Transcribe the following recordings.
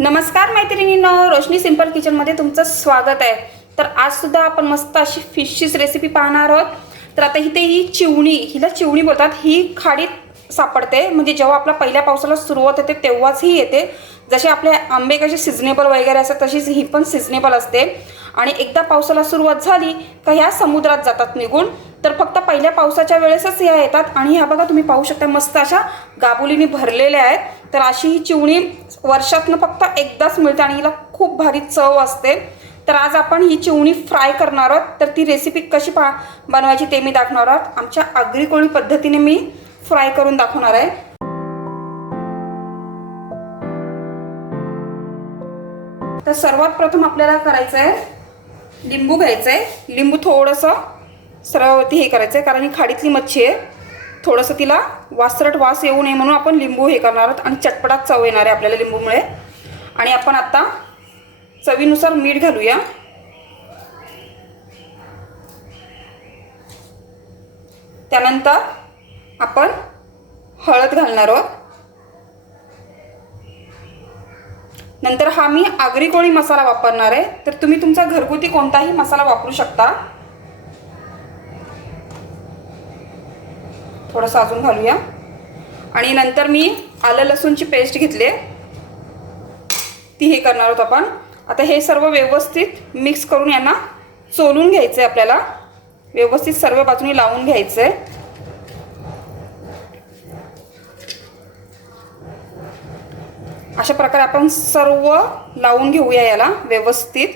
नमस्कार मैत्रिणींनो, रोशनी सिंपल किचनमध्ये तुमचं स्वागत आहे। तर आज सुद्धा आपण मस्त अशी फिशचीच रेसिपी पाहणार आहोत। तर आता इथे ही चिवणी, हिला चिवणी बोलतात, ही खाडीत सापडते। म्हणजे जेव्हा आपल्या पहिल्या पावसाला सुरुवात होते तेव्हाच ही येते। जसे आपले आंबे कसे सीजनेबल वगैरे असतात तशीच ही पण सीजनेबल असते। आणि एकदा पावसाला सुरुवात झाली का ह्या समुद्रात जातात निघून। तर फक्त पहिल्या पावसाच्या वेळेसच ह्या येतात। आणि ह्या बघा तुम्ही पाहू शकता मस्त अशा गाबुलीने भरलेल्या आहेत। तर अशी ही चिवणी वर्षातनं फक्त एकदाच मिळते आणि हिला खूप भारी चव असते। तर आज आपण ही चिवणी फ्राय करणार आहोत। तर ती रेसिपी कशी बनवायची ते मी दाखवणार आहोत। आमच्या आगरी कोळी पद्धतीने मी फ्राय करून दाखवणार आहे। तर सर्वात प्रथम आपल्याला करायचं आहे, लिंबू घ्यायचं आहे। लिंबू थोडंसं सरळवरती हे करायचं आहे, कारण ही खाडीतली मच्छी आहे। थोडंसं तिला वासरट वास येऊ नये म्हणून आपण लिंबू हे करणार आहोत आणि चटपटात चव येणार आहे आपल्याला लिंबूमुळे। आणि आपण आता चवीनुसार मीठ घालूया। त्यानंतर आपण हळद घालणार आहोत। नंतर हा मी आगरी कोळी मसाला वापरणार आहे। तर तुम्ही तुमचा घरगुती कोणताही मसाला वापरू शकता। थोडंसं अजून घालूया। आणि नंतर मी आलं लसूणची पेस्ट घेतली, ती हे करणार आहोत आपण। आता हे सर्व व्यवस्थित मिक्स करून यांना चोलून घ्यायचं आहे आपल्याला, व्यवस्थित सर्व बाजूनी लावून घ्यायचं आहे। अशा प्रकारे आपण सर्व लावून घेऊया याला व्यवस्थित।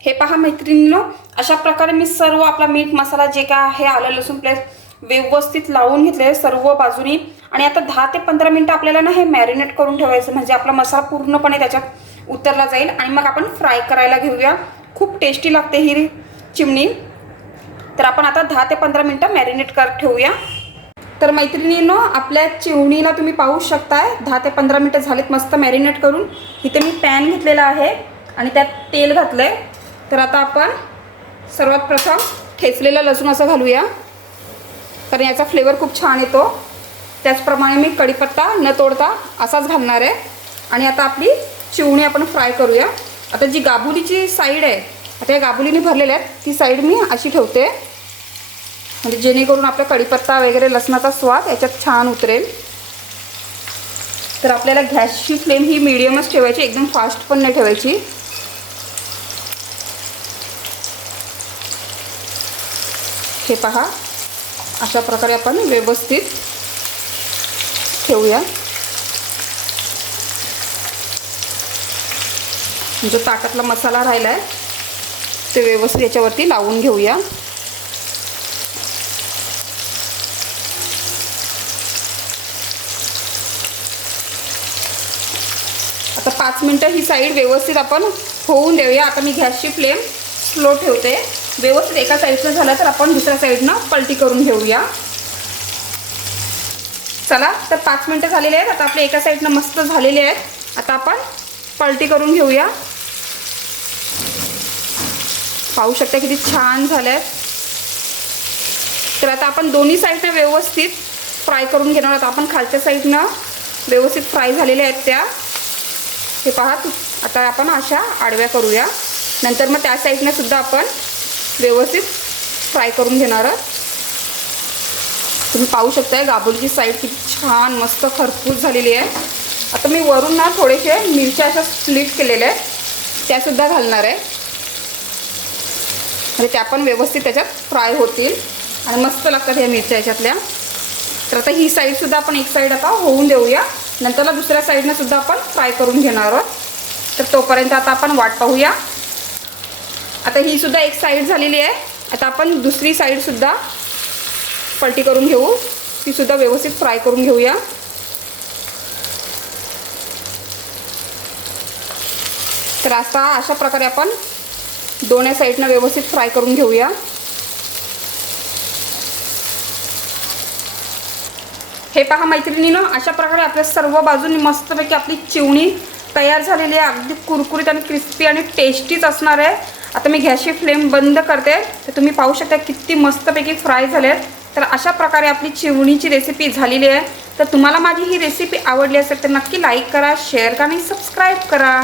हे पहा मैत्रिणींनो, अशा प्रकारे मी सर्व आपला मीठ मसाला जे काय आहे, आलं लसूण पेस्ट व्यवस्थित लावून घेतले सर्व बाजूनी। आणि आता 10 ते 15 मिनिटं आपल्याला ना हे मॅरिनेट करून ठेवायचं, म्हणजे आपला मसाला पूर्णपणे त्याच्यात उतरला जाईल। आणि मग आपण फ्राय करायला घेऊया। खूप टेस्टी लागते ही चिमणी। तर आपण आता 10 ते 15 मिनिटं मॅरिनेट करत ठेवूया। तर मैत्रिणींनो, आपल्या चिवणीला तुम्ही पाहू शकताय 10 ते 15 मिनिटं झालेत मस्त मॅरिनेट करून। इथे मी पॅन घेतलेला आहे आणि त्यात तेल घातलंय। तर आता आपण सर्वात प्रथम ठेचलेलं लसूण असं घालूया, कारण याचा फ्लेवर खूप छान येतो। त्याचप्रमाणे मी कढीपत्ता न तोडता असाच घालणार आहे। आणि आता आपली चिवणी आपण फ्राय करूया। आता जी गाबुलीची साईड आहे, आता या गाबुलीने भरलेल्या आहेत, ती साईड मी अशी ठेवते, म्हणजे जेणेकरून आपला कढीपत्ता वगैरे लसणाचा स्वाद याच्यात छान उतरेल। तर आपल्याला गॅसची फ्लेम ही मीडियमच ठेवायची, एकदम फास्ट पण नाही ठेवायची। हे पहा, अशा प्रकारे आपण व्यवस्थित ठेवूया। जो ताटातला मसाला राहिला आहे ते व्यवस्थित याच्यावरती लावून घेऊया। आता 5 मिनिटं ही साईड व्यवस्थित आपण होऊन देऊया। आता मी गॅसची फ्लेम स्लो ठेवते। व्यवस्थित एका साईडनं झालं तर आपण दुसऱ्या साईडनं पलटी करून घेऊया। चला, तर 5 मिनिटं झालेले आहेत। आता आपले एका साईडनं मस्त झालेले आहेत। आता आपण पलटी करून घेऊया। पाहू शकता किती छान झाले आहेत। तर आता आपण दोन्ही साईडनं व्यवस्थित फ्राय करून घेणार आहोत। आपण खालच्या साईडनं व्यवस्थित फ्राय झालेल्या आहेत त्या, हे पहा। आता आपण अशा आडव्या करूया। नंतर मग त्या साईडने सुद्धा आपण व्यवस्थित फ्राय करून घेणार आहोत। तुम्ही पाहू शकताय गाबुलीची साईड किती छान मस्त खरपूस झालेली आहे। आता मी वरून ना थोडेसे मिरच्या अशा स्प्लिट केलेल्या आहेत, त्यासुद्धा घालणार आहे, म्हणजे त्या पण व्यवस्थित त्याच्यात फ्राय होतील आणि मस्त लागतात ह्या मिरच्या याच्यातल्या। तर आता ही साईडसुद्धा आपण एक साईड आता होऊन देऊया। नंतरला दुसऱ्या साईडनं सुद्धा आपण फ्राय करून घेणार आहोत। तर तोपर्यंत आता आपण वाट पाहूया। आता ही सुद्धा एक साईड झालेली आहे। आता आपण दुसरी साईडसुद्धा पलटी करून घेऊ, ती सुद्धा व्यवस्थित फ्राय करून घेऊया। तर आता अशा प्रकारे आपण दोन्ही साईडनं व्यवस्थित फ्राय करून घेऊया। हे पहा मैत्रिणींनो, अशा प्रकारे आपल्या सर्व बाजूंनी मस्तपैकी आपली चिवणी तयार झालेली आहे। अगदी कुरकुरीत आणि क्रिस्पी आणि टेस्टीच असणार आहे। आता मी गॅसची फ्लेम बंद करते। तर तुम्ही पाहू शकता किती मस्तपैकी फ्राय झाले आहेत। तर अशा प्रकारे आपली चिवणीची रेसिपी झालेली आहे. तर तुम्हाला माझी ही रेसिपी आवडली असेल तर नक्की लाईक करा, शेअर करा आणि सबस्क्राईब करा.